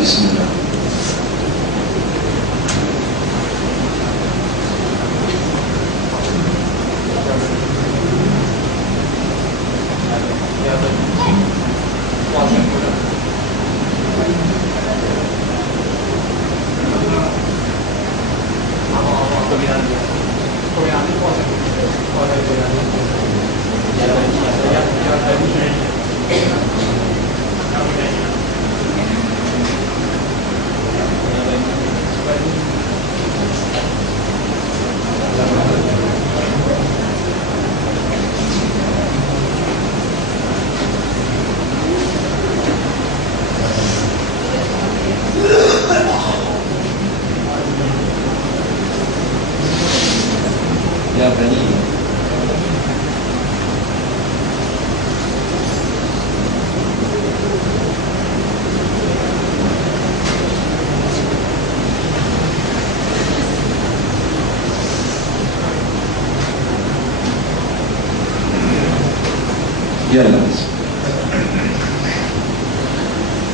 bismillah.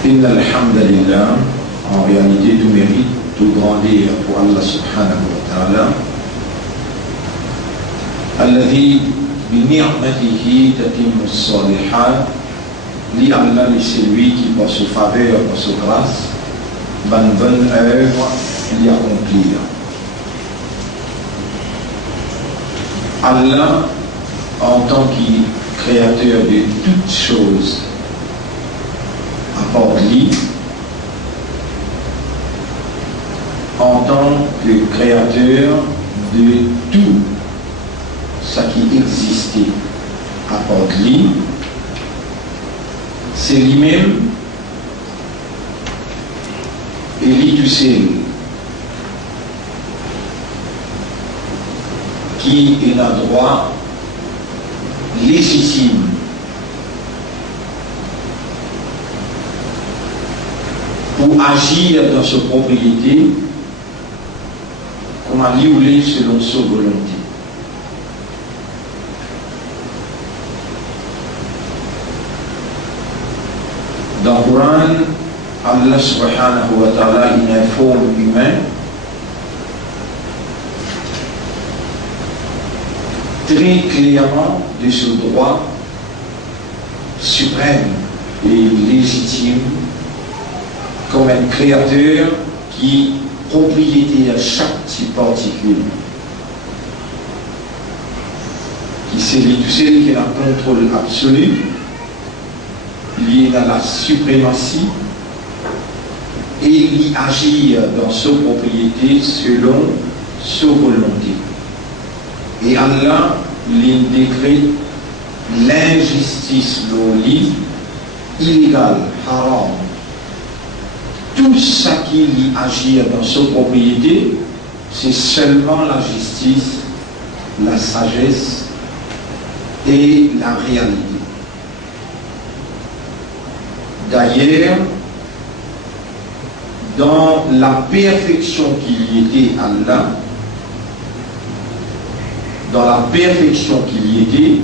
Inna alhamdulillah, en réalité tout mérite, tout grandir pour Allah subhanahu wa ta'ala. Alladhi bi ni'matihi tatimmu as-salihat, li Allah c'est lui qui par sa faveur, par sa grâce, bonne œuvre l'y accomplir. Allah en tant que créateur de toutes choses apporte lui en tant que créateur de tout ce qui existait apporte lui, c'est lui-même et lui tout seul qui est le droit légitime pour agir dans sa propriété comme il voulait selon sa volonté. Dans le Coran, Allah subhanahu wa ta'ala informe l'humain très clairement de ce droit suprême et légitime comme un créateur qui propriété à chaque petit particule, qui c'est lui tout seul qui a un contrôle absolu, lié à la suprématie et il agit dans sa propriété selon sa volonté. Et Allah, il décrète l'injustice, l'oli, illégal, haram. Tout ce qui agit dans sa propriété, c'est seulement la justice, la sagesse et la réalité. D'ailleurs, dans la perfection qu'il y était Allah, dans la perfection qu'il y était,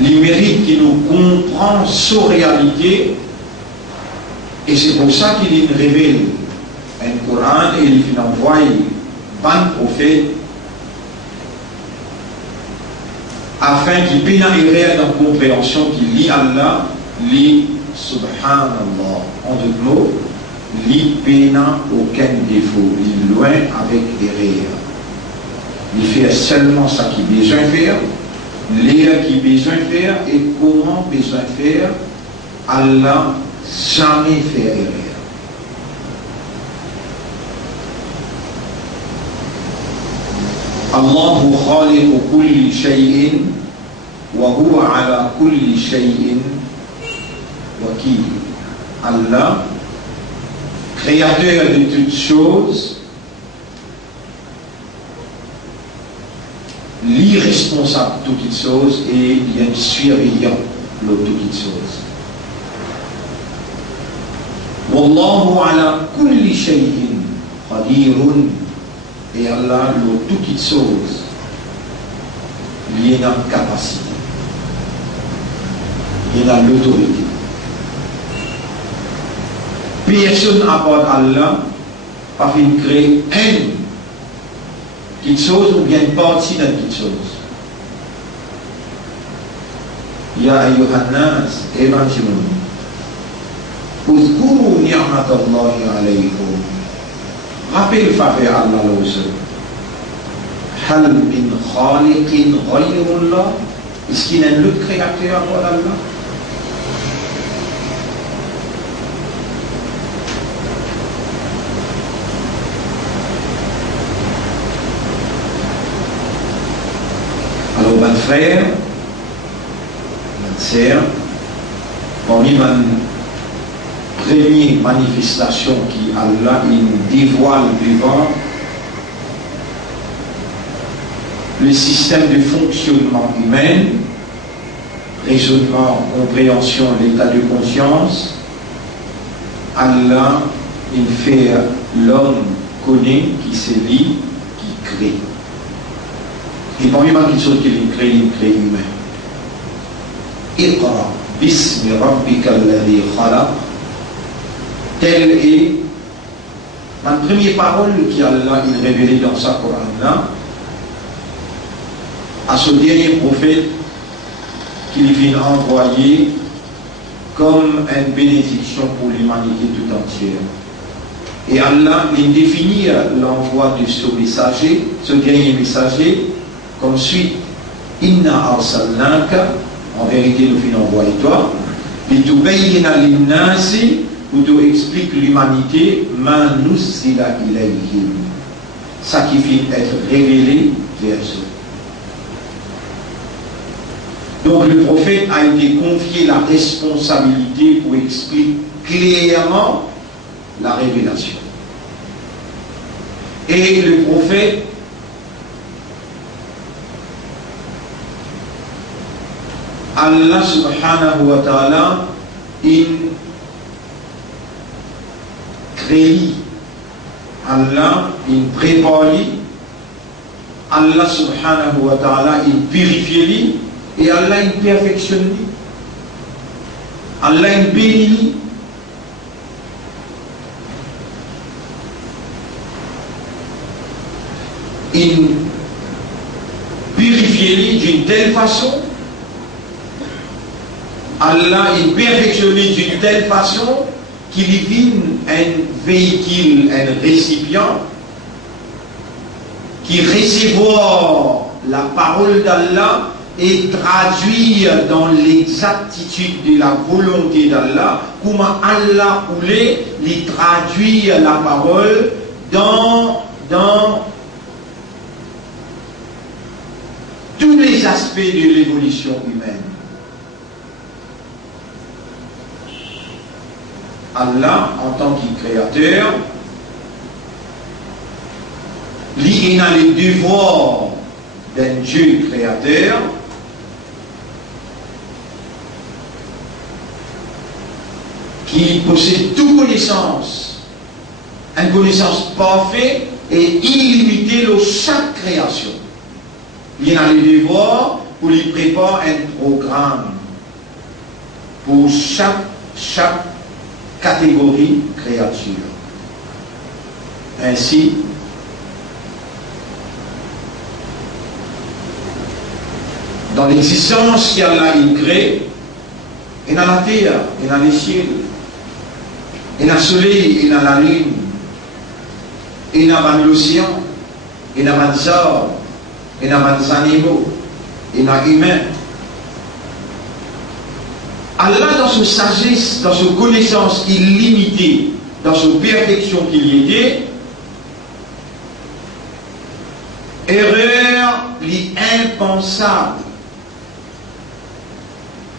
il mérite qu'il nous comprend sa réalité, et c'est pour ça qu'il nous révèle un Coran et il nous envoie un prophète afin qu'il puisse errer dans la compréhension qu'il lit Allah, lit subhanallah, en d'autres mots, lit pénant aucun défaut, il loin avec erreur. Il fait seulement ce qu'il a besoin de faire, l'air qu'il a besoin de faire et comment besoin de faire. Allah jamais fait erreur. Allahu khaliqu kulli shay'in wa huwa ala kulli shay'in wakil. Allah, créateur de toutes choses, l'irresponsable de toutes choses et il y a un surveillant de toutes choses. Wallahu ala kulli shay'in qadirun. Et Allah, le toutes choses, il y a une capacité. il a l'autorité. Personne à part Allah pas fait créer une chose ou bien une partie d'une petite chose. Ya ayyuhan nas, évangilement. Uzkuru ni'matallahi alaykum. Rappel faveur Allah le seul. Hal min khaliqin ghayrullah. Est-ce qu'il y a un autre créateur pour Allah? Alors, mon frère, ma sœur, parmi ma première manifestation qui Allah il dévoile devant le système de fonctionnement humain, raisonnement, compréhension, l'état de conscience, Allah il fait l'homme connaît qui se lit, qui crée. Et parmi les choses qu'il crée, il crée humain. Iqra bismi rabbika alladhi khalaq. Telle est ma première parole qui Allah il révélé dans sa Coran à ce dernier prophète qu'il vient envoyer comme une bénédiction pour l'humanité tout entière. Et Allah il définit l'envoi de ce messager, ce dernier messager, comme suit: Inna arsalnaka, en vérité nous finissons envoyer toi, litubayyina linnasi, où tu expliques l'humanité, ma nussila ilayhim, ça qui finit être révélé vers eux. Donc le prophète a été confié la responsabilité pour expliquer clairement la révélation. Et le prophète Allah subhanahu wa ta'ala il crée, Allah il prépare, Allah subhanahu wa ta'ala il purifie et Allah il perfectionne, Allah il bénit. Il purifie d'une telle façon, Allah il perfectionne d'une telle façon qu'il devient un véhicule, un récipient qui recevoir la parole d'Allah et traduire dans l'exactitude de la volonté d'Allah, comment Allah voulait lui traduire la parole dans tous les aspects de l'évolution humaine. Allah, en tant que créateur, il a les devoirs d'un Dieu créateur, qui possède toute connaissance, une connaissance parfaite et illimitée de chaque création. Il a les devoirs pour lui préparer un programme pour chaque catégorie créature. Ainsi, dans l'existence qu'Allah il crée, il y a la terre, il y a les cieux, il y a le soleil, il y a la lune, il y a l'océan, il y a les arbres, il y a les animaux, il y a les humains. Allah, dans sa sagesse, dans sa connaissance illimitée, dans sa perfection qu'il y était, erreur impensable.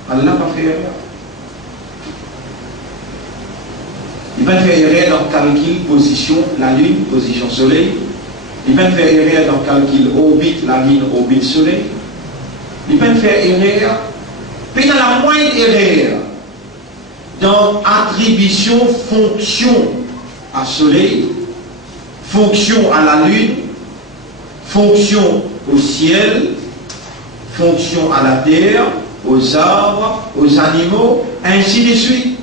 Allah n'a pas fait erreur. Il va faire erreur dans le calcul position la lune, position soleil. Il va faire erreur dans le calcul orbite la lune, orbite soleil. Il va faire erreur. Mais dans la moindre erreur, dans attribution, fonction à soleil, fonction à la lune, fonction au ciel, fonction à la terre, aux arbres, aux animaux, ainsi de suite.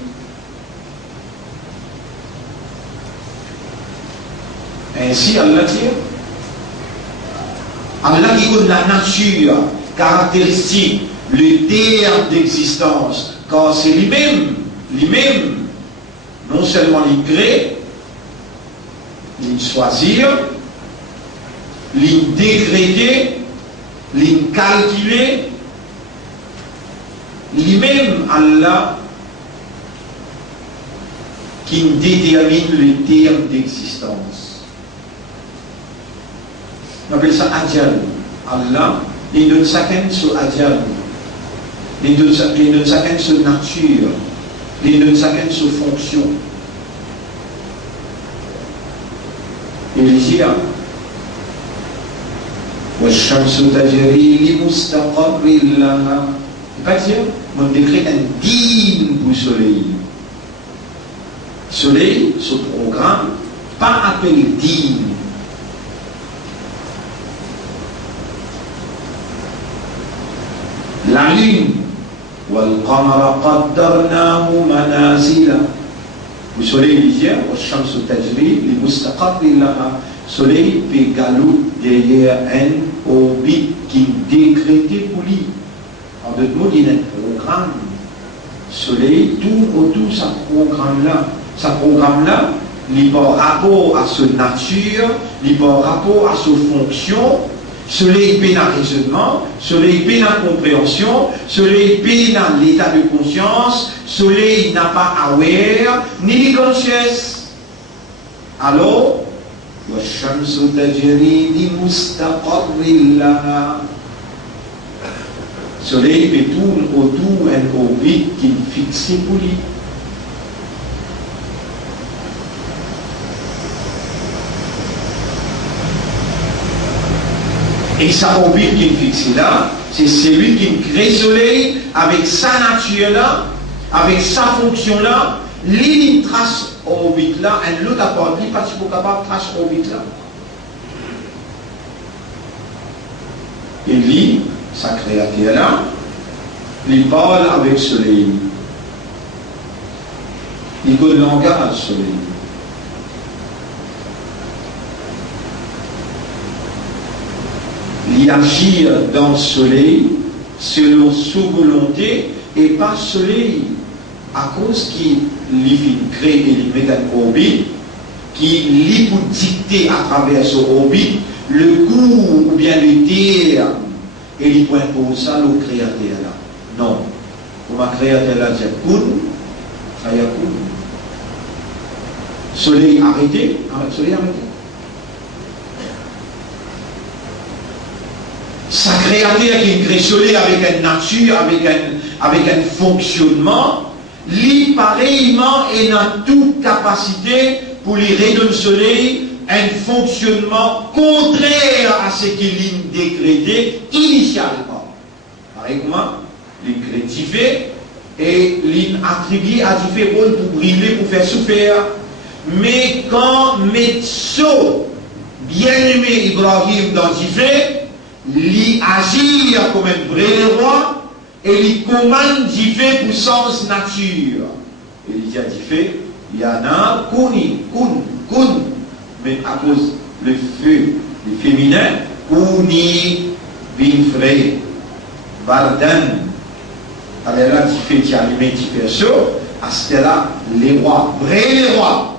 Ainsi, Allah dit, Allah qui connaît la nature, caractéristique, le terme d'existence, car c'est lui-même, non seulement il crée, il choisir, il décréter, il calculer, lui-même Allah qui détermine le terme d'existence. On appelle ça Adjal. Allah, il donne chacun sur Adjal. Il donne chacun sur nature. Il donne chacun sur fonction. Et il dit, والشمس تجري لمستقر لها. Il pas dire, on décrète un digne pour le soleil. Soleil, ce programme, pas appelé digne. La lune, والقمر قدرناه منازل. Le soleil dit, والشمس تجري لمستقر لها. Soleil peut galoper derrière un orbite qui décrété pour lui. En d'autres mots, il y a un programme. Soleil tourne autour de ce programme-là. Ce programme-là, il par rapport à sa nature, il par rapport à sa fonction. Soleil peut dans raisonnement, soleil peut dans compréhension, soleil peut dans l'état de conscience, soleil n'a pas aware, ni conscience. Alors, والشمس تجري لمستقر لها. Soleil peut tourner autour d'un orbite qui est fixé pour lui. Et sa orbite qui est fixée là, c'est celui qui crée le soleil avec sa nature là, avec sa fonction là, l'une trace orbite là, et l'autre apporte, il n'est pas capable de tracer orbite là. Et lui, sa créature là, il parle avec le soleil. Il donne langage au soleil. Il agit dans le soleil selon sa volonté et pas le soleil à cause qu'il crée et il met un orbite qui lui pour dicter à travers son orbite le cours ou bien le terme et il point pour ça le créateur là. Non. Pour ma créateur là, c'est kun, fayakun. Soleil arrêté, soleil arrêté. Sa créature qui crée soleil avec une nature, avec un fonctionnement, lui pareillement est dans toute capacité pour lui redonner le soleil un fonctionnement contraire à ce qu'il a décrété initialement. Pareillement, il crée et il attribue à différents rôles pour briller, pour faire souffrir. Mais quand Metso, bien-aimé Ibrahim dans Tifé, il agit comme un vrai roi et il commande Tifé pour sens nature. Et il dit à Tifé, il y en a kun, mais à cause le feu, le féminin, kuni, binfré, bardan. Alors là, Tifé, tu as allumé Tifé chaud, à ce là les rois, les rois,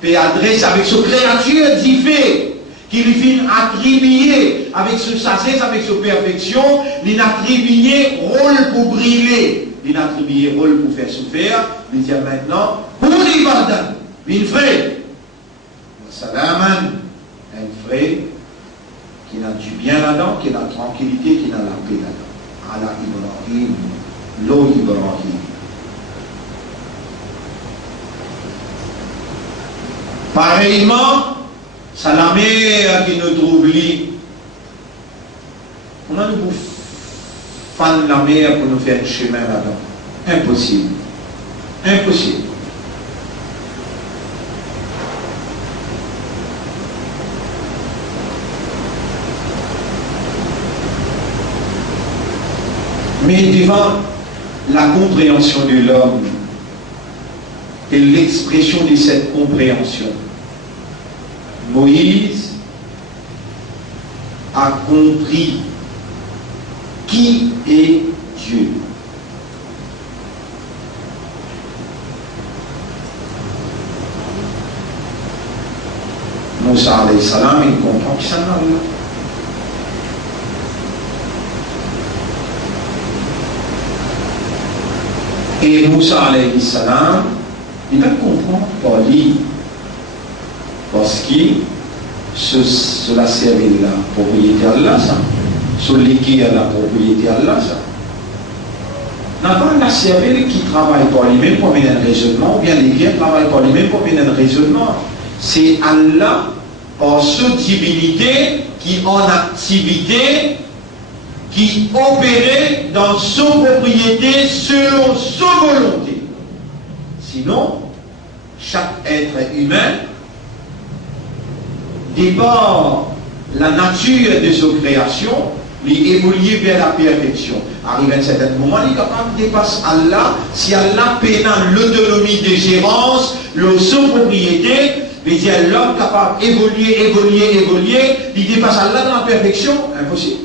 peut adresser avec sa créature Tifé, qui lui fait attribuer avec sa sagesse, avec sa perfection, il attribué rôle pour briller, il attribué rôle pour faire souffrir, il dit maintenant, kuni bardan, binfré. Salaman, un frère qui a du bien là-dedans, qui a la tranquillité, qui a la paix là-dedans. Ala Ibrahim, l'eau Ibrahim. Pareillement, c'est la mère qui nous trouve lit. On a nous fan la mer pour nous faire un chemin là-dedans. Impossible. Impossible. Mais devant la compréhension de l'homme et l'expression de cette compréhension, Moïse a compris qui est Dieu. Moussa alayhi salam, il comprend qui c'est Allah. Et Moussa alayhi salam, il va comprendre par lui, parce que cela servait la propriété Allah, ça. Celui qui a la propriété Allah, ça. N'a pas la cervelle qui travaille par lui-même pour mener un raisonnement, ou bien les biens travaillent par lui-même pour mener un raisonnement. C'est Allah, par sa divinité, qui en activité, qui opérait dans sa propriété selon sa volonté. Sinon, chaque être humain dépend la nature de sa création, lui évoluer vers la perfection. Arrive à un certain moment, il est capable de dépasser Allah. Si Allah pénale l'autonomie de gérance, sa propriété, mais si l'homme capable d'évoluer, il dépasse Allah dans la perfection, impossible.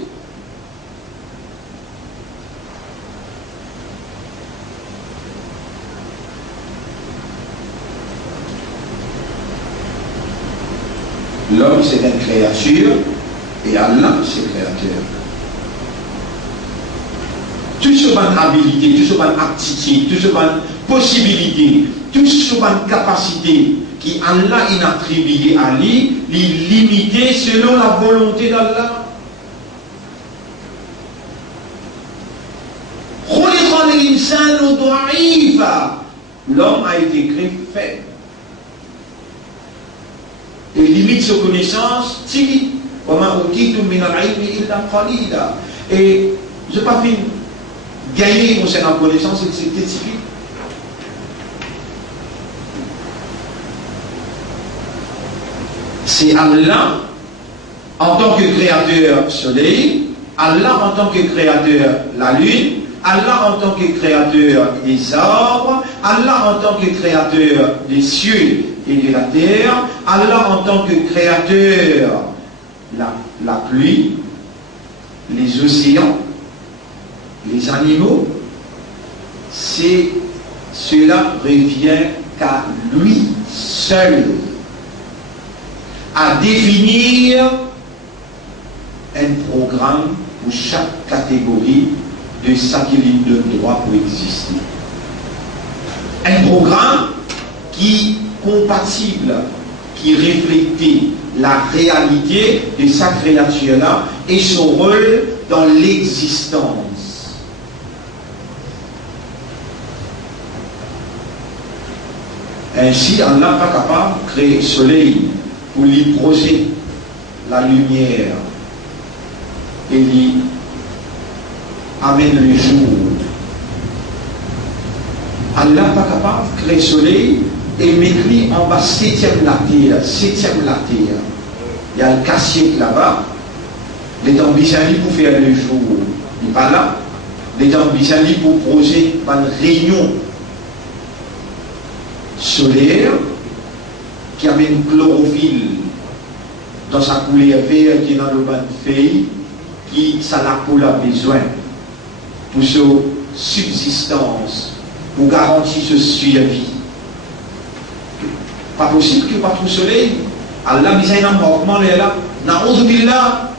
L'homme c'est une créature et Allah c'est créateur. Tout ce bonne habilité, tout ce bonne aptitude, tout ce bonne possibilité, tout ce bonne capacité qui Allah a attribué à lui, est limité selon la volonté d'Allah. L'homme a été créé faible. Et limite sa connaissance, timide. Et je n'ai pas fini. Gagner concernant la connaissance, c'était typique. C'est Allah en tant que créateur soleil, Allah en tant que créateur la lune, Allah en tant que créateur des arbres, Allah en tant que créateur des cieux et de la terre, Allah en tant que créateur la pluie, les océans, les animaux, cela revient qu'à lui seul à définir un programme pour chaque catégorie de ça qui lui donne droit pour exister. Un programme qui est compatible, qui reflète la réalité de sa créature-là et son rôle dans l'existence. Ainsi, Allah n'est pas capable de créer le soleil pour lui projeter la lumière et lui amène le jour. Allah n'est pas capable de créer le soleil et mettre lui en bas septième la terre. Il y a le cassier là-bas. Les ambitions pour faire le jour. Il n'est pas là. Les ambitions pour projeter une réunion solaire qui avait une chlorophylle dans sa couleur verte qui est dans le bas de feuille, qui ça la coule a besoin pour sa subsistance, pour garantir ce survie. Pas possible qu'il n'y ait pas trop de soleil. Allah dit un manquement là. Na'udhu billah.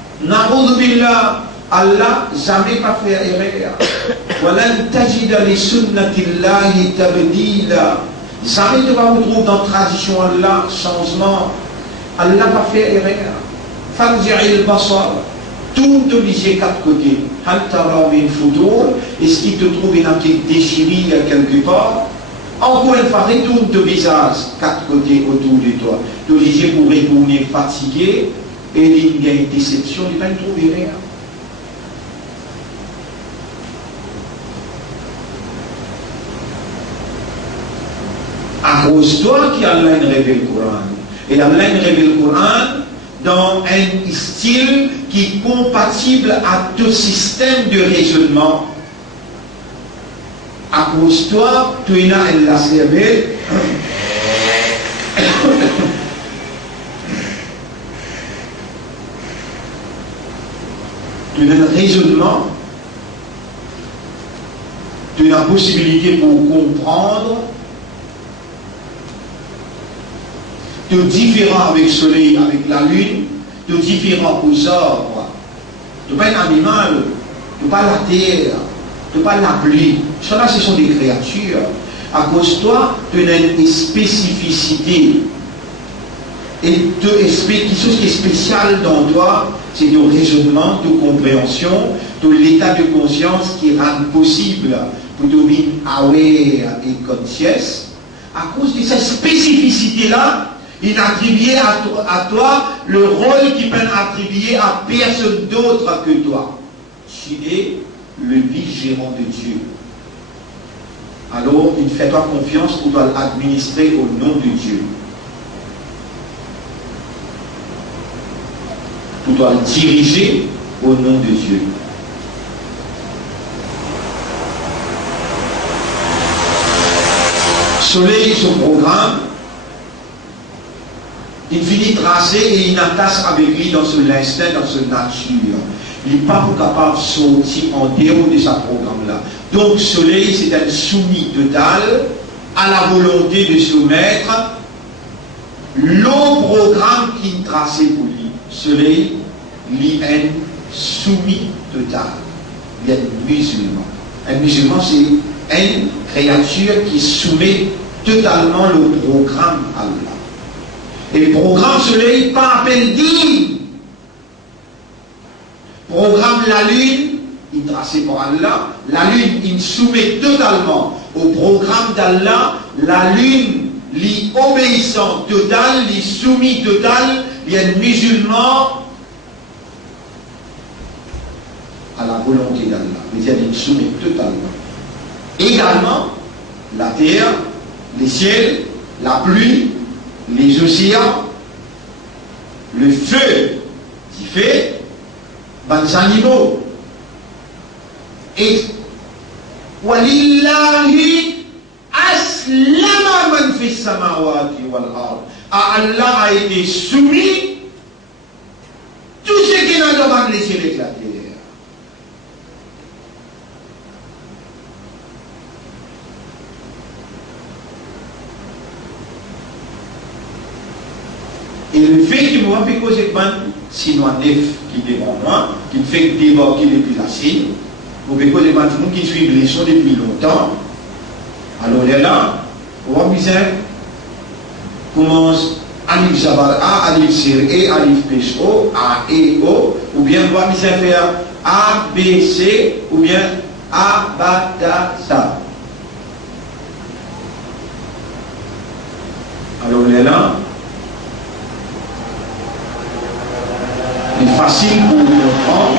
Allah jamais pas fait erreur. Walan tajida li sunnatillahi tabdila. Jamais tu vas vous trouver dans la tradition Allah, changement. Allah n'a pas fait erreur. Farji'il basar. Tout obligé quatre côtés. Hal tara min futur. Est-ce qu'il te trouve une petite déchirure quelque part? Encore une fois, retourne ton visage quatre côtés autour de toi. Tu es obligé pour retourner fatigué et il y a une déception, il va ne trouver rien. Accroche-toi qu'Allah révèle le Coran. Et Allah révèle le Coran dans un style qui est compatible à tout système de raisonnement. à cause de toi, tu es là, elle l'a servi. Tu as un raisonnement, tu as la possibilité pour comprendre, tu es différent avec le soleil, avec la lune, tu es différent aux arbres. Tu n'es pas un animal, tu n'es pas la terre, tu n'es pas la pluie. Cela, ce sont des créatures. À cause de toi, tu as une spécificité. Et quelque chose qui est spécial dans toi, c'est ton raisonnement, ton compréhension, ton état de conscience qui rend possible pour devenir aware et conscious. À cause de cette spécificité-là, il attribue à toi le rôle qui peut attribuer à personne d'autre que toi. Tu es le vice-gérant de Dieu. Alors, il fait toi confiance pour l'administrer au nom de Dieu. Tu dois le diriger au nom de Dieu. Soleil, son programme, il finit tracé et il attache avec lui dans son instinct, dans son nature. Il n'est pas capable de sortir en dehors de ce programme-là. Donc, Soleil, c'est un soumis total à la volonté de soumettre le programme qu'il tracé pour lui. Soleil, lui, est soumis total. Il est un musulman. Un musulman, c'est une créature qui soumet totalement le programme à Allah. Et le programme Soleil, pas appel digne. Programme la lune, il est tracé par Allah. La lune, il soumet totalement au programme d'Allah. La lune, lui obéissant total, lui soumis total. Il y a un musulman à la volonté d'Allah. C'est-à-dire qu'il soumet totalement. Également, la terre, les ciels, la pluie, les océans, le feu qui fait, les animaux. Et walillahi aslama man fi samawati wal ard. À Allah a été soumis tout ce qui n'a pas les cieux et la terre. Et le fait que moi, puis cause sinon neuf qui est devant moi, qui me fait débarquer depuis la Chine, ou bien cause tout le monde qui suit les leçons depuis longtemps, alors là, on va misère commence Alif Zabar A, Alif Sir E, Alif Pesh O, A, E, O, ou bien on va misère faire A, B, C, ou bien A, Ba, Da, Sa. Alors là, c'est facile pour nous comprendre.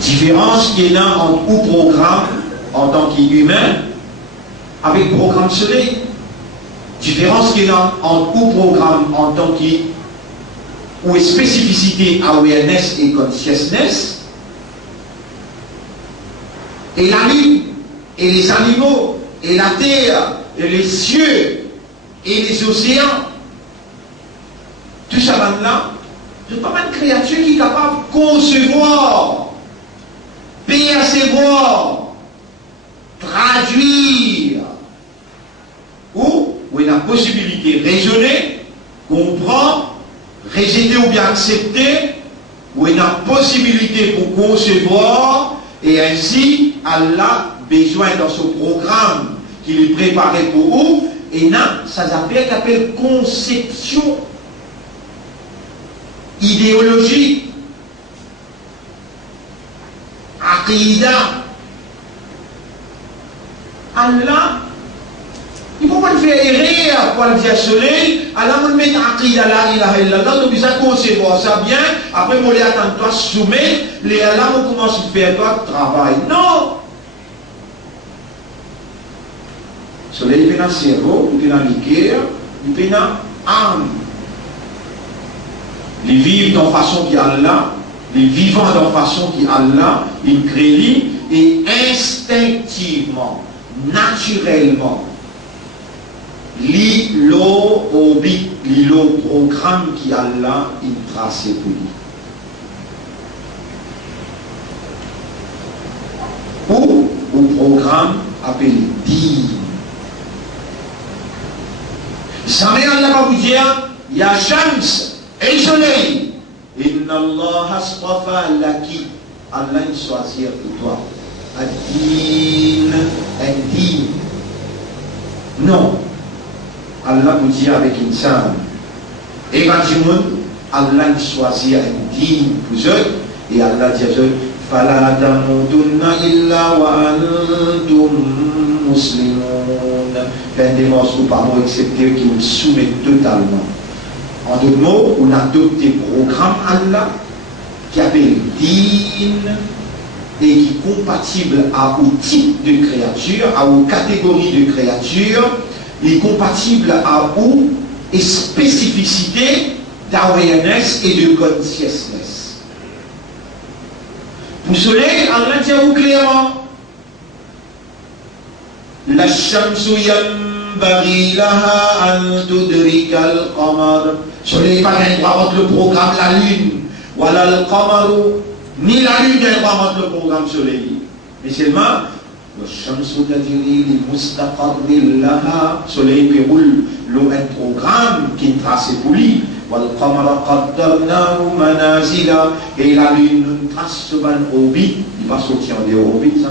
Différence qu'il y a entre ou programme en tant qu'humain avec programme soleil. Différence qu'il y a entre ou programme en tant ou spécificité awareness et consciousness et la lune et les animaux et la terre et les cieux et les océans, tout ça là, c'est pas mal de créatures qui sont capables de concevoir, percevoir, traduire, ou il y a la possibilité de raisonner, comprendre, rejeter ou bien accepter, ou il y a la possibilité pour concevoir, et ainsi, Allah a besoin dans ce programme qu'il est préparé pour vous. Et là, ça s'appelle conception idéologique, aqida. Allah, il ne faut pas le faire errer pour le dire soleil. Allah, on met aqida la ilaha illallah, donc ça concevoir ça bien. Après, on les attend, toi soumettre, les Allah, on commence à faire toi travail. Non! Soleil, il peut dans le cerveau, il peut dans le cœur, il peut dans l'âme. Ils vivent d'une façon qui Allah, les vivants de façon qui Allah, il crée et instinctivement, naturellement, l'eau programme qui Allah, il trace pour lui. Ou au programme appelé dîne. Jamais Allah va vous dire, il y a Shams et soleil. Inna Allah astafa laki. Allah il choisit pour toi. Un dîne. Non. Allah vous dit avec une salle. Et quand Allah il choisit un dîne pour eux. Et Allah dit à eux, فَلَا تَمُوتُنَّ إِلَّا وَأَنْتُمْ مُسْلِمُونَ. Fin des morceaux par mots excepté qui nous soumettent totalement. En d'autres mots, on a adopté le programme Allah qui appelle Dîn et qui est compatible à au type de créature, à aux catégories de créatures, et compatible à aux spécificités d'awareness et de consciousness. Pour cela, Allah dit clairement, la shamsu yanbaghi laha an tudrika al-qamar. Soleil pas un droit entre le programme la lune, wala al-qamaru, ni la lune n'a pas entre le programme soleil. Mais seulement, la shamsu tajri li mustaqarrin laha. Soleil déroule un programme qui est tracé pour lui. والقمر قدرناه منازل et la lune nous trace sur une orbite, il va sortir des orbites, ça.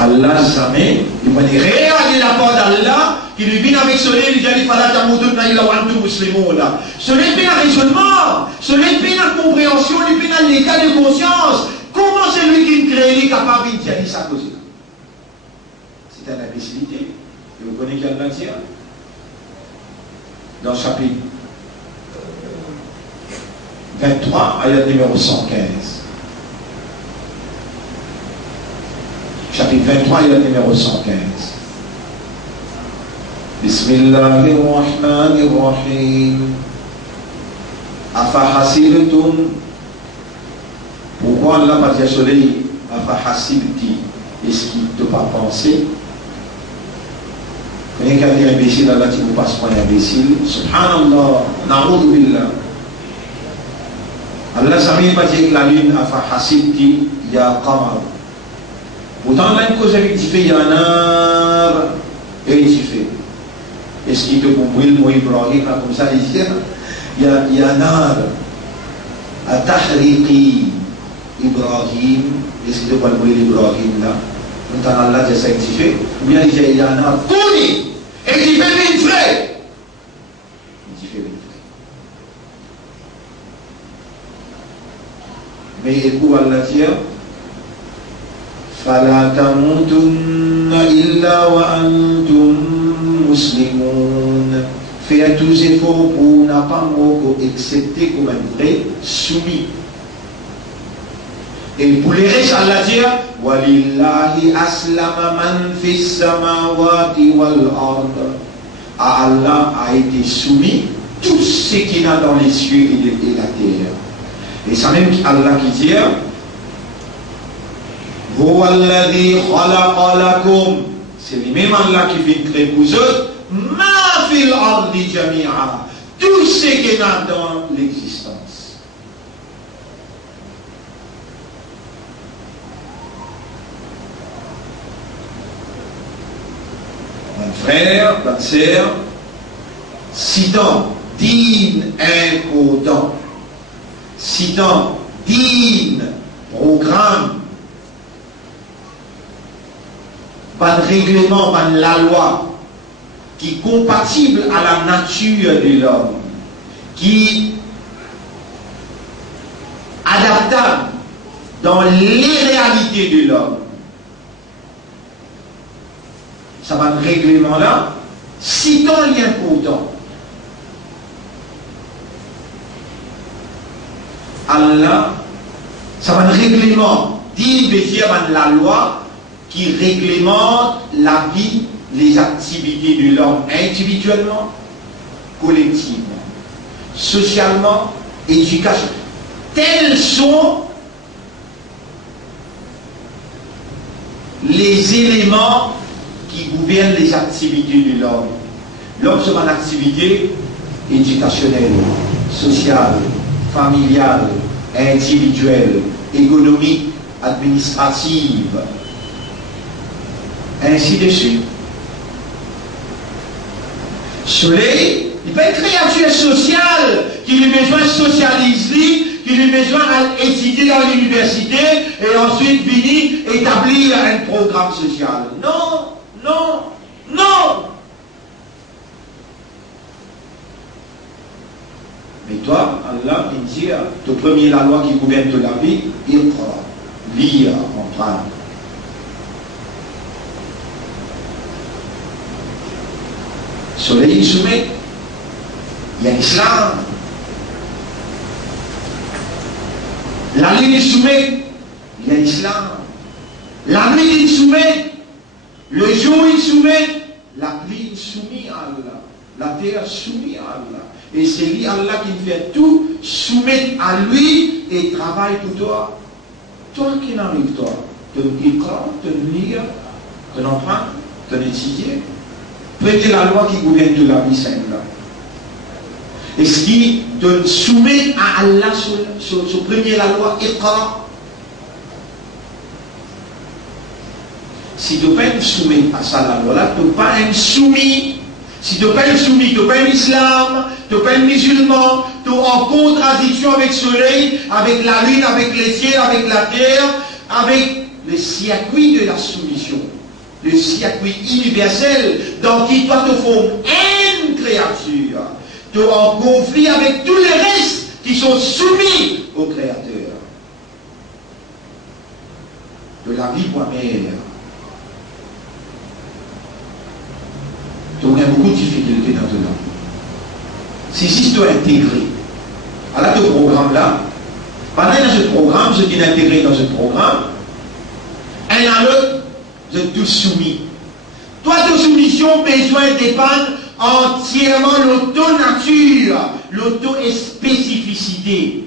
Allah jamais, il va dire réagir la part d'Allah qui lui vient avec soleil, il dit fala tamutunna illa wa antum muslimun. Soleil vient un raisonnement, soleil vient une compréhension, il vient un état de conscience. Comment c'est lui qui crée les capables de dire ça cause là? C'est une imbécilité. Et vous connaissez qu'il y a le dire dans le chapitre 23, ayat numéro 115. Chapitre 23, ayat numéro 115. Bismillahirrahmanirrahim. Afahasibtum. Pourquoi Allah m'a dit à soleil Afahasibti? Est-ce qu'il ne peut pas penser? Quand il y a un imbécile, Allah dit vous passe pas un imbécile. Subhanallah, na'udhu billah. Allah s'amène pas dire que la lune Afahasibti ya qamar. Pourtant, là, une cause avec du fait, il y a un art et du fait. Est-ce qu'il te comprend, moi, Ibrahim, là, comme ça, ici, il y a un art à Tahriqi Ibrahim. Est-ce qu'il te parle de Ibrahim, là? Maintenant, Allah, c'est ça, il fait. Ou bien, il y a un art tourné et qui fait une vraie. Il fait une vraie. Mais pour Allah dire, فَلَا تَمُوتُنَّ إِلَّا وَأَنْتُمْ مُسْلِمُونَ. Faites tous efforts pour n'a pas mort excepté comme un vrai soumis. Et pour les restes, Allah dit وَلِلَّهِ أَسْلَمَ مَنْ فِي السَّمَاوَاتِ وَالْأَرْضِ. À Allah a été soumis tout ce qu'il y a dans les cieux et la terre. Et c'est même Allah qui dit c'est lui-même Allah qui vient créer pour eux ma fil ardi jami'a, tout ce qui est dans l'existence. Mon frère, ma sœur, citant dîne important, citant dîne programme, pas de règlement, pas de la loi qui est compatible à la nature de l'homme, qui est adaptable dans les réalités de l'homme. Ça va de règlement là, citons l'important. Allah, ça va de règlement Din veut dire la loi qui réglemente la vie, les activités de l'homme individuellement, collectivement, socialement, éducation. Tels sont les éléments qui gouvernent les activités de l'homme. L'homme sera une activité éducationnelle, sociale, familiale, individuelle, économique, administrative, ainsi de suite. Soleil, il peut être une créature sociale qui lui besoin de socialiser, qui lui besoin d'étudier dans l'université et ensuite venir établir un programme social. Non, non, non. Mais toi, Allah, il dit, le premier, la loi qui gouverne de la vie, il croit, lire, comprendre. Soleil, il soumet. Il y a l'islam. La lune, il soumet. Il y a l'islam. La nuit, il soumet. Le jour, il soumet. La pluie, il soumet à Allah. La terre, soumet à Allah. Et c'est lui, Allah, qui fait tout, soumet à lui et travaille pour toi. Toi qui n'arrives, toi, de l'écran, de lire, de l'emprunter, de l'étudier. Prêtez la loi qui gouverne de la vie sainte là. Et ce qui donne soumet à Allah sur premier la loi Iqra. Si tu ne pas soumettre à ça la loi là, tu n'es pas un soumis. Si tu n'es pas un soumis, tu n'es pas un islam, tu n'es pas un musulman, tu es en contradiction avec le soleil, avec la lune, avec les ciels, avec la terre, avec le circuit de la soumission. Le circuit universel dans qui toi te formes une créature. Tu es en conflit avec tous les restes qui sont soumis au Créateur. De la vie moi-même. Tu as beaucoup de difficultés dans ton âme. Si tu es intégré à ce programme-là, pendant ce programme, je t'ai intégré dans ce programme, un à l'autre, vous êtes tous soumis. Toi, ta soumission, besoin dépendre entièrement l'auto-nature, l'auto-spécificité.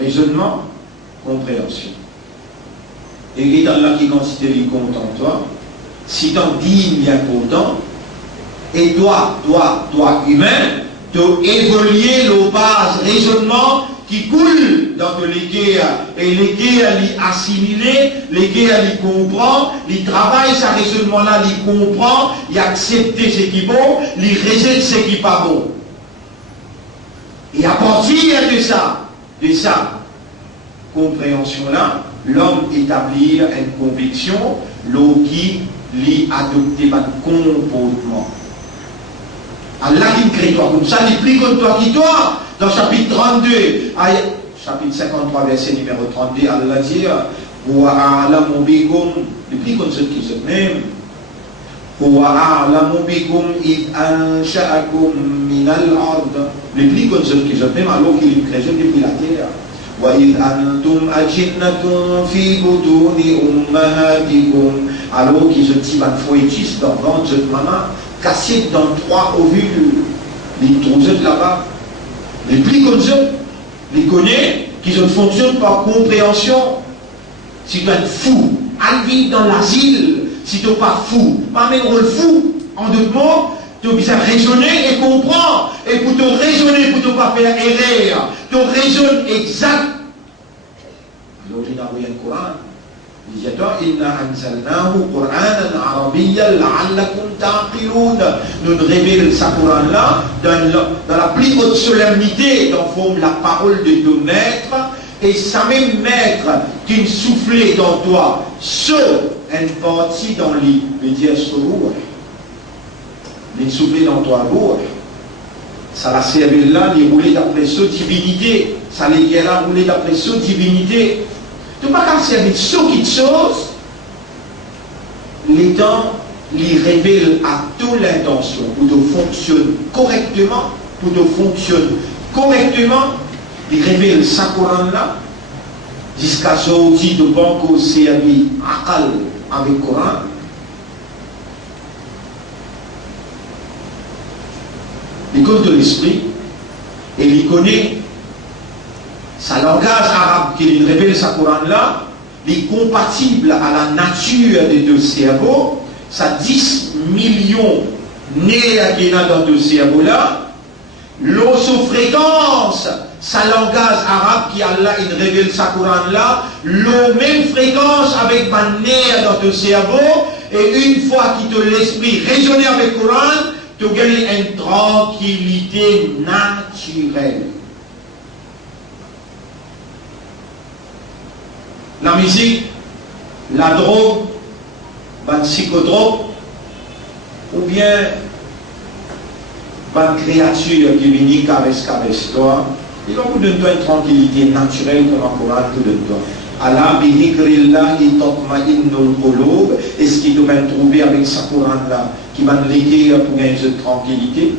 Raisonnement, compréhension. Et il est Allah qui considère les comptes en toi. Si t'en dis bien content, et toi, humain, tu évoluer le base raisonnement qui coule dans les guerres, et les guerres les assimiler, les guerres les comprend, les travaille ce raisonnement-là, les comprend, les accepter ce qui est bon, les rejette ce qui n'est pas bon. Et à partir de ça, compréhension-là, l'homme établit une conviction, l'eau qui lui adopter un comportement. Allah qui crée toi comme ça, il prie comme toi qui toi. Dans chapitre 32, chapitre 53, verset numéro 32, Allah dit Wa a'lamu bikum, il prie comme ceux qui se même. Wa a'lamu bikum id ansha'akum min al-ard. Il prie comme ceux qui se même alors qu'il crée depuis la terre. Wa id antum ajinnatun fi butuni ummahatikum. Alors qu'ils se tirent un foétis dans le ventre de maman, cassé dans 3 ovules. Les trousseaux là-bas. Les prix comme ça, les connaît, qui fonctionnent par compréhension. Si tu es fou, à vivre dans l'asile, si tu n'es pas fou, pas même rôle fou, en deux mots, tu as besoin de raisonner et comprendre. Et pour te raisonner, pour ne pas faire erreur, tu raisonnes exact. Alors il a envoyé un Coran. Il dit Inna anzalnahu Qur'anan arabiyyan la'allakum ta'qilun. Nous révélons ce Coran-là dans la plus haute solennité, dans forme la parole de ton maître, et ça même maître qui soufflait dans toi, ce une partie dans lui, veut dire ce roux. Il soufflait dans toi roux. Ça l'a servi là, il roulait d'après ce divinité. Ça les là roulé d'après ce divinité. Tu ne peux pas servir ce qui chose, les temps les révèlent à toute l'intention pour te fonctionner correctement, ils révèlent ce Coran-là, jusqu'à ce outil de banque c'est akal avec le Coran. L'école de l'esprit, et il connaît sa langage arabe qu'il révèle sa Coran là, il est compatible à la nature des deux cerveaux, ça 10 millions nés à Kena dans deux cerveaux là, l'osso fréquence, sa langage arabe qui Allah il révèle sa Coran là, la même fréquence avec ma nez dans deux cerveaux, et une fois qu'il te l'esprit raisonner avec le Coran, tu gagnes une tranquillité naturelle. La musique, la drogue, la psychodrogue, ou bien la créature qui vient avec toi, il va vous donner une tranquillité naturelle comme un Coran tout de toi. Allah bidhikrillahi tatma'innul qulub. Est-ce qu'il doit trouver avec sa Coran là qui va nous aider pour gagner cette tranquillité?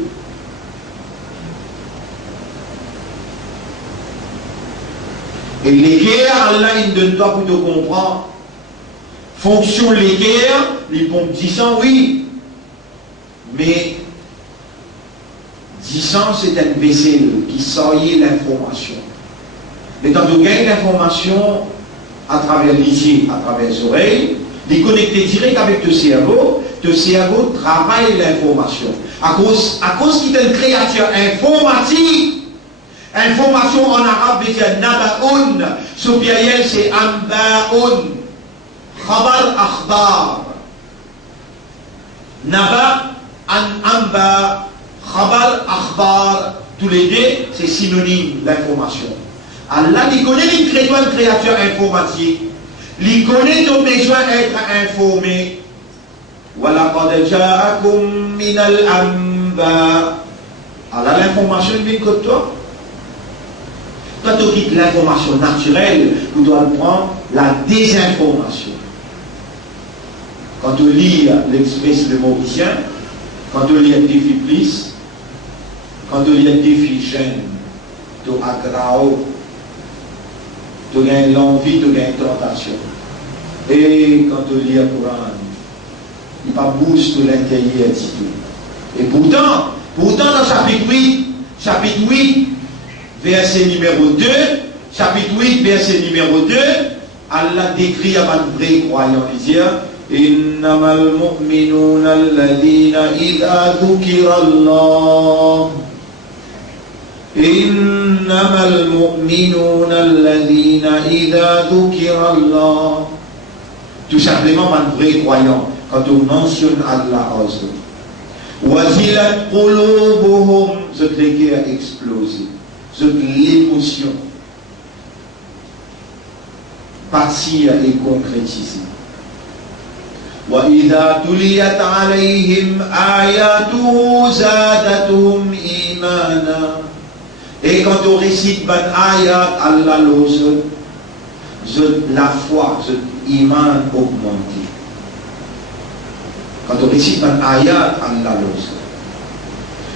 Et l'équerre, Allah il donne toi pour te comprendre. Fonction l'équerre, les pompes 10 ans, oui. Mais 10 ans, c'est un vaisselle qui sort l'information. Mais quand tu gagnes l'information à travers les yeux, à travers les oreilles, les connecter direct avec ton cerveau travaille l'information. À cause qu'il est une créature informatique, information en arabe veut dire naba'un, sous pluriel c'est amba'un, khabar akhbar. Naba, amba, khabar akhbar, tous les deux c'est synonyme d'information. Allah il connaît une créature informatique, il connaît ton besoin d'être informé. وَلَقَدْ جَاءَكُمْ مِنَ الْأَنْبَاءِ. Alors l'information vient que toi. Quand tu quittes l'information naturelle, tu dois prendre la désinformation. Quand tu lis l'Express le Mauricien, quand tu lis un défi plus, quand tu lis un défi jeune, tu aggraves, tu gagnes l'envie, tu gagnes tentation. Et quand tu lis le Coran, il va booster l'intérieur du tout. Et pourtant, dans chapitre 8, verset numéro 2, chapitre 8, verset numéro 2, Allah décrit à un vrai croyant, il dit إنما المؤمنون الذين إذا ذكر الله إنما المؤمنون الذين إذا ذكر الله. Tout simplement un vrai croyant quand on mentionne Allah aussi. وَزِلَتْ قُلُوبُهُمْ, ce qui a explosé, ce l'émotion partir et concrétiser. وَإِذَا تُلِيَتْ عَلَيْهِمْ آيَاتُهُ زَادَتْهُمْ إِيمَانًا. Et quand on récite ban ayat, Allah l'ose, la foi, l'iman augmenté. Quand on récite ban ayat, Allah l'ose.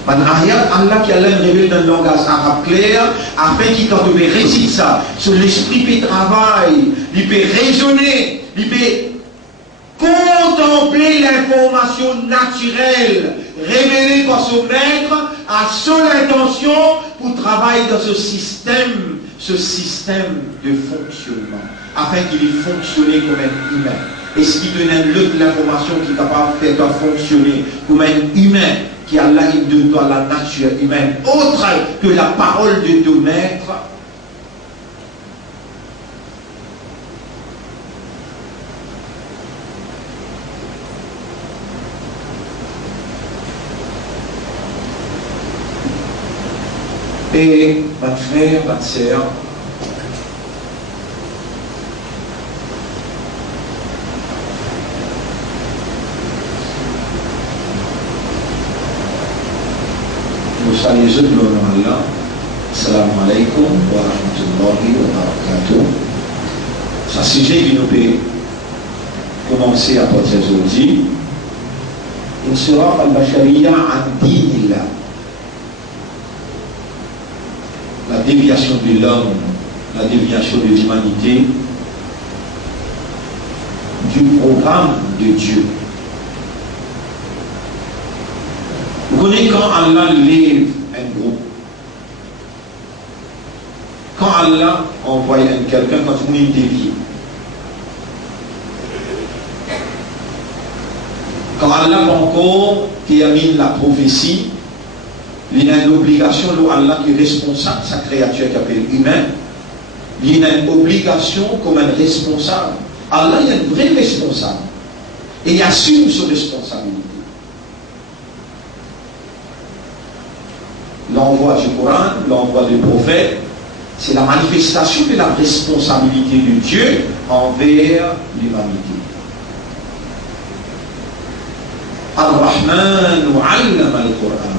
Ban ayat, Allah qui a révélé dans le langage arabe clair, afin qu'il quand on récite ça, sur l'esprit peut travailler, il peut raisonner, il peut contempler l'information naturelle révélée par son maître à seule intention pour travailler dans ce système de fonctionnement, afin qu'il ait fonctionné comme un humain. Et ce qui donne l'information qui est capable de faire fonctionner comme un humain, qui a là de toi la nature humaine, autre que la parole de ton maître. Et ma frère, ma sœur, nous saluons le nom d'Allah. Assalamu alaikum wa rahmatullahi wa barakatuh. C'est un sujet qui nous peut commencer à partir d'aujourd'hui. Il sera al-Bashariya an-dinillah. La déviation de l'homme la déviation de l'humanité du programme de Dieu. Vous connaissez quand Allah lève un groupe, quand Allah envoie quelqu'un, quand on est dévié, quand Allah encore termine la prophétie, il y a une obligation, Allah qui est responsable de sa créature qui appelle humain, il y a une obligation comme un responsable. Allah il y a une vraie responsable et il assume sa responsabilité. L'envoi du Coran, l'envoi du prophète, c'est la manifestation de la responsabilité de Dieu envers l'humanité. Ar-Rahman allama al-Qur'an.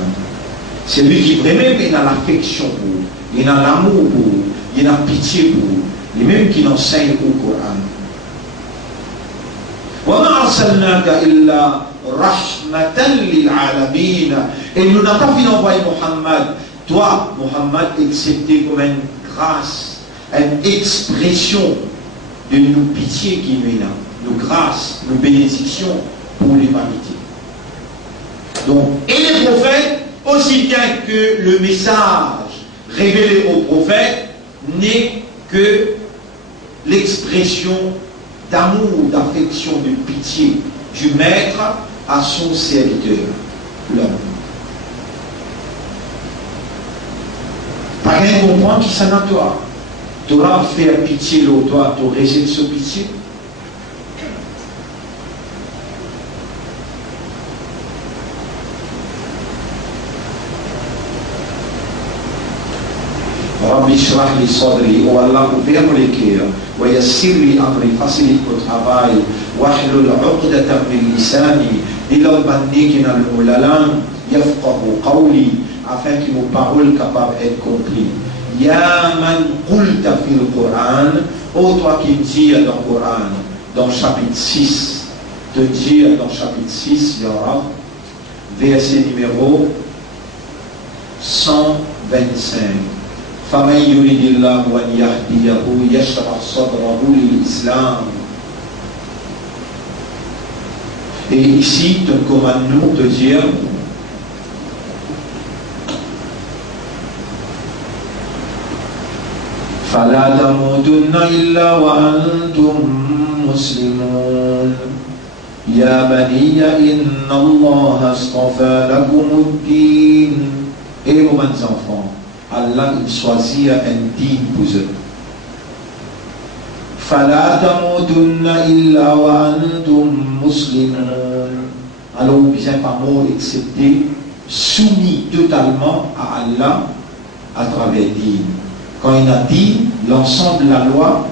C'est lui qui vraiment il a l'affection pour vous, il a l'amour pour vous, il a pitié pour vous, les mêmes qui enseignent au Coran. وَمَا أَرْسَلْنَاكَ إِلَّا رَحْمَةً لِلْعَالَمِينَ. Et nous n'avons pas fini d'envoyer Muhammad, toi, Muhammad, excepté comme une grâce, une expression de nos pitiés qui nous a, nos grâces, nos bénédictions pour l'humanité. Donc, et les prophètes, aussi bien que le message révélé aux prophètes n'est que l'expression d'amour, d'affection, de pitié du maître à son serviteur, l'homme. Pas rien comprendre qui s'en a toi. Tu auras fait pitié l'autre, toi, tu résides ce pitié. Rabbi Shrah li Sadri, oh Allah, ouvre les cœurs, wa yassir li amri, facilite mon travail, wa hlul uqdatan min lisani, dilal bandikina la langue, yafqahu qawli, afin que nos paroles capables d'être comprises. Ya man qulta fil Qur'an, oh toi qui dis dans le Coran, dans le chapitre 6, te dire dans le chapitre 6, ya Rab, verset numéro 125. فَمَنْ يُرِدِ اللَّهُ أَنْ يَهْدِيَهُ يَشْرَحْ صَدْرَهُ لِلْإِسْلَامِ. Et ici, te commande-nous de dire فَلَا تَمُوتُنَّ إِلَّا وَأَنْتُمْ مُسْلِمُونَ يَا بَنِيَّ إِنَّ اللَّهَ اصْطَفَى لَكُمُ الدِّينَ. Et vos enfants, Allah il choisit un digne pour eux. فَلَا تَمُوتُنَّ إِلَّا وَأَنْتُمْ مُسْلِمُونَ. Alors bien par mot excepté, soumis totalement à Allah à travers digne. Quand il a dit l'ensemble de la loi,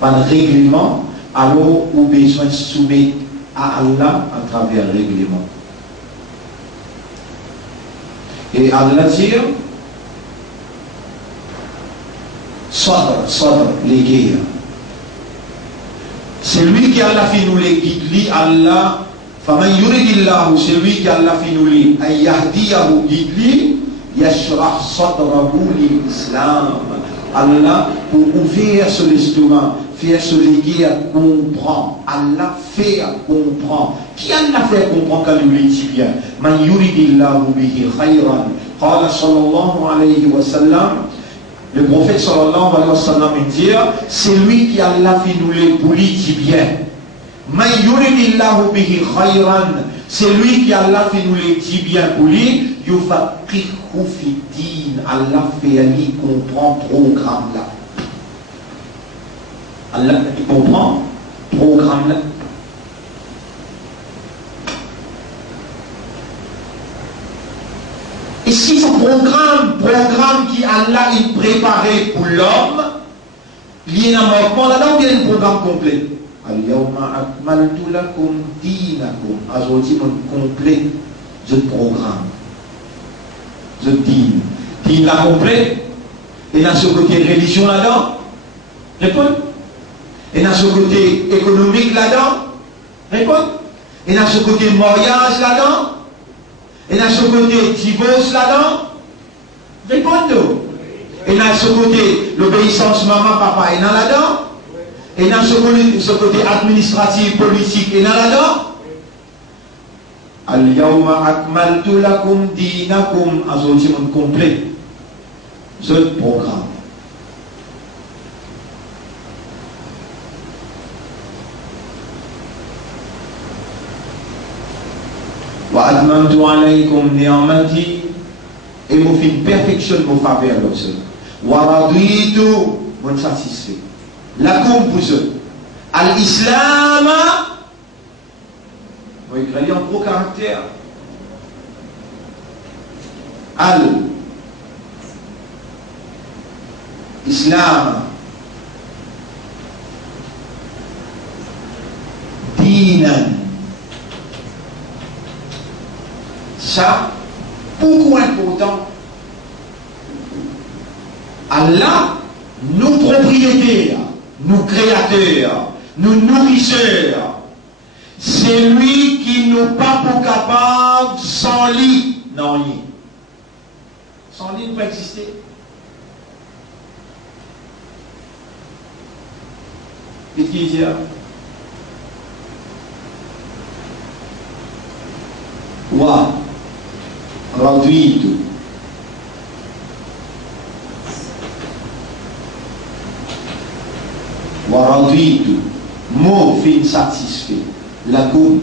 par le règlement, alors au besoin de soumettre à Allah à travers le règlement. Et Allah dit Sadr, les guerres. C'est lui qui Allah fait nous les guides, Allah. فَمَنْ يُرِدِ اللَّهُ, c'est lui qui Allah fait nous les أَنْ يَهْدِيَهُ guide, يَشْرَحْ صَدْرَهُ لِلْإِسْلَامِ. Allah, pour ouvrir sur l'estomac, faire se léguer à comprendre. Allah fait à comprendre. Qui Allah fait comprendre quand il dit bien? Man yuridillahu bihi khayran. Qala sallallahu alayhi wa sallam. Le prophète sallallahu alayhi wa sallam dit, c'est lui qui Allah fait nous les pour lui dit bien. Man yuridillahu bihi khayran. C'est lui qui Allah fait nous les dit bien pour lui. Yufaqihu fi din. Allah fait lui comprendre programme là. Allah comprend programme là. Et si ce programme qui Allah est préparé pour l'homme, il y a un manquement là-dedans, il y a un programme complet. Al-yawma akmaltu lakum dinakum. Aujourd'hui, on complète ce programme. Ce din. Din la complet. Et dans ce côté religion là-dedans, répondez. Et dans ce côté économique là-dedans, répondez. Et dans ce côté mariage là-dedans, et dans ce côté divorce là-dedans, répondez-nous. Et dans ce côté, l'obéissance maman, papa, et dans là-dedans. Et dans ce côté administratif, politique, et dans là-dedans. Al-yawma akmaltu lakum dinakum. Azoti mon complet. Ce programme. Wa admantu alaykum ni'amati. Et mon film perfectionne mon faveur dans ce. Wa raditu mon satisfait. Lakum pour ce. Al-Islam. On va écrire en gros caractère. Al-Islam. Dinan. Ça, beaucoup important. Allah, nous propriétaires, nous créateurs, nous nourrisseurs. C'est lui qui nous pas pour capable sans lui. Non, rien. Sans lui, il ne peut exister. Qu'est-ce qu'il dit là? Wa raditu. Wa raditu. Mot fin satisfait. Lakum.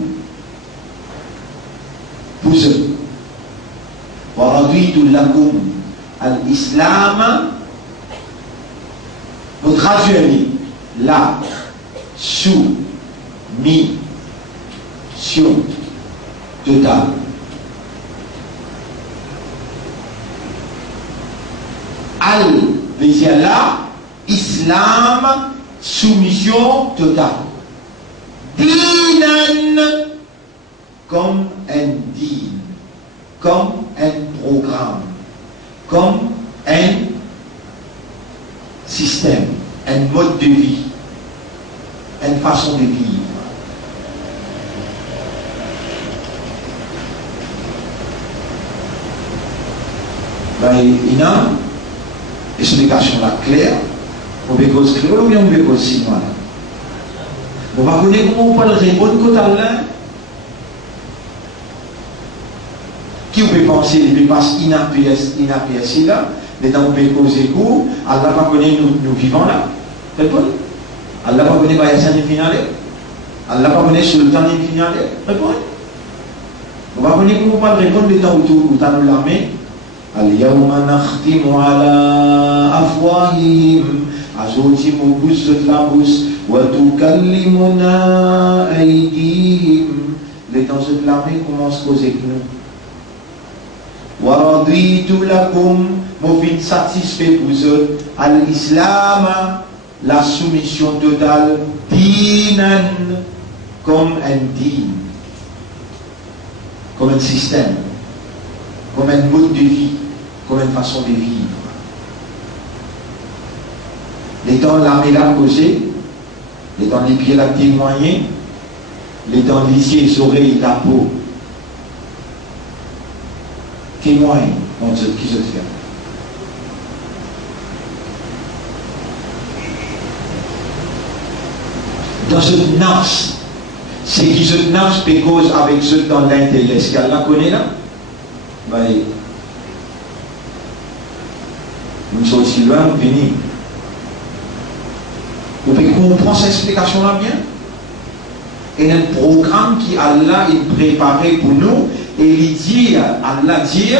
Pour eux. Wa raditu lakum. Al-Islam. Nous traduisons la soumission totale. Veut dire là, Islam, soumission totale. Dinan, comme un din, comme un programme, comme un système, un mode de vie, une façon de vivre. Il y a une explication là claire. On peut cause créole ou bien on peut cause chinois. On va connaître comment on peut répondre côté là. Qui on peut penser, il peut passer inaperçu là, mais dans on peut causer court, Allah va connaître nous vivants là. Répondez. Allah va connaître Bayassan finale. Allah va connaître Sultan finale. Répondez. On va connaître comment on peut répondre de temps où nous l'armée. Al-yawma nakhtimu ala afwahihim azoti mubus labus wa tukallimuna aydihim. Les temps de l'armée commencent à causer que nous. Wa raditu lakum, mon fin satisfait pour eux, al-Islam, la soumission totale, dinan, comme un din, comme un système, comme un mode de vie, comme une façon de vivre. Les temps l'armée l'a causé, les temps les pieds la témoigné, les temps les yeux, les oreilles, la peau. Témoigne, on dit qui se fait. Dans ce nafs, c'est qui se nafs peut cause avec ceux dans l'intellect. Est-ce qu'elle la connaît là? Ben, nous sommes aussi loin, nous venons. Vous pouvez comprendre cette explication-là bien? Et un programme qui Allah est préparé pour nous, et il dit, Allah dit,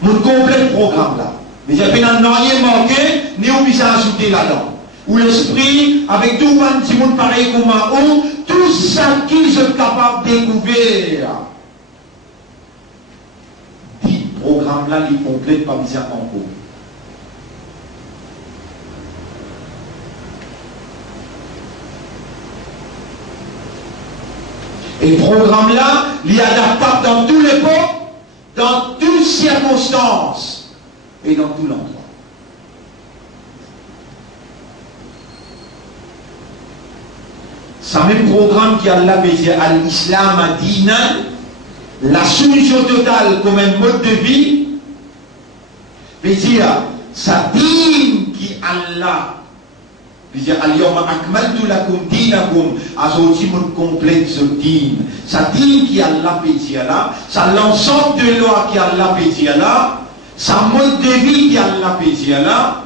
mon complet programme là. Mais il n'y a rien manqué, ni on puisse ajouter là-dedans. Où l'esprit, avec tout le petit monde pareil comme moi, tout ça qui sont capables de découvrir. Dit programme là, il complète pas bizarre en cours. Et le programme là, il est adaptable dans tous les époques, dans toutes circonstances et dans tout l'endroit. C'est le même programme qui a l'appelé à l'islam, à Dina, la soumission totale comme un mode de vie, veut dire, sa din qui Allah. Puis al-yawma akmaltu lakum dinakum, azoti mon complète ce din. Sa din qui Allah pétit là, sa l'ensemble de loi qui Allah pétit là, sa mode de vie qui Allah pétit là.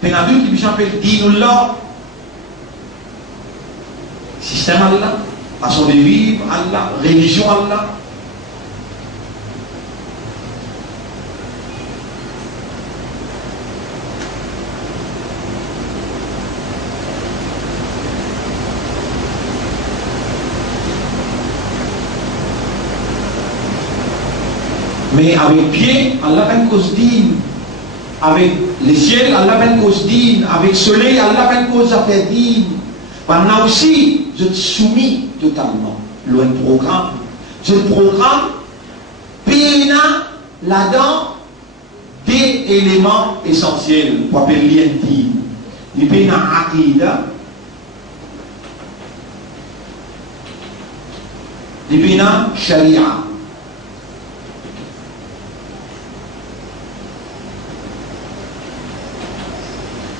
Penadul qui s'appelle dinullah, système Allah, façon de vivre Allah, religion Allah. Mais avec pied, Allah ben cause din. Avec les ciels, Allah ben cause din. Avec le soleil, Allah ben cause affaire din. Pendant aussi, je te soumis totalement. Loin de programme. Je programme, péna là-dedans des éléments essentiels pour appeler l'intime. Il péna aqida. Il péna sharia.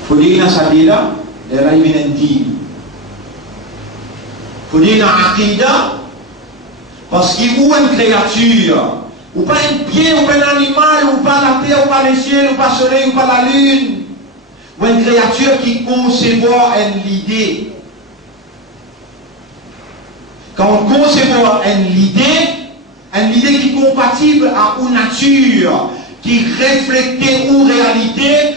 Fudina sadila dalam inti. Fudina aqida parce qu'il ou une créature, ou pas un bien, ou pas un animal, ou pas la terre, ou pas le ciel, ou pas le soleil, ou pas la lune, ou une créature qui conçoit une idée. Quand on conçoit une idée qui est compatible à une nature, qui reflète une réalité.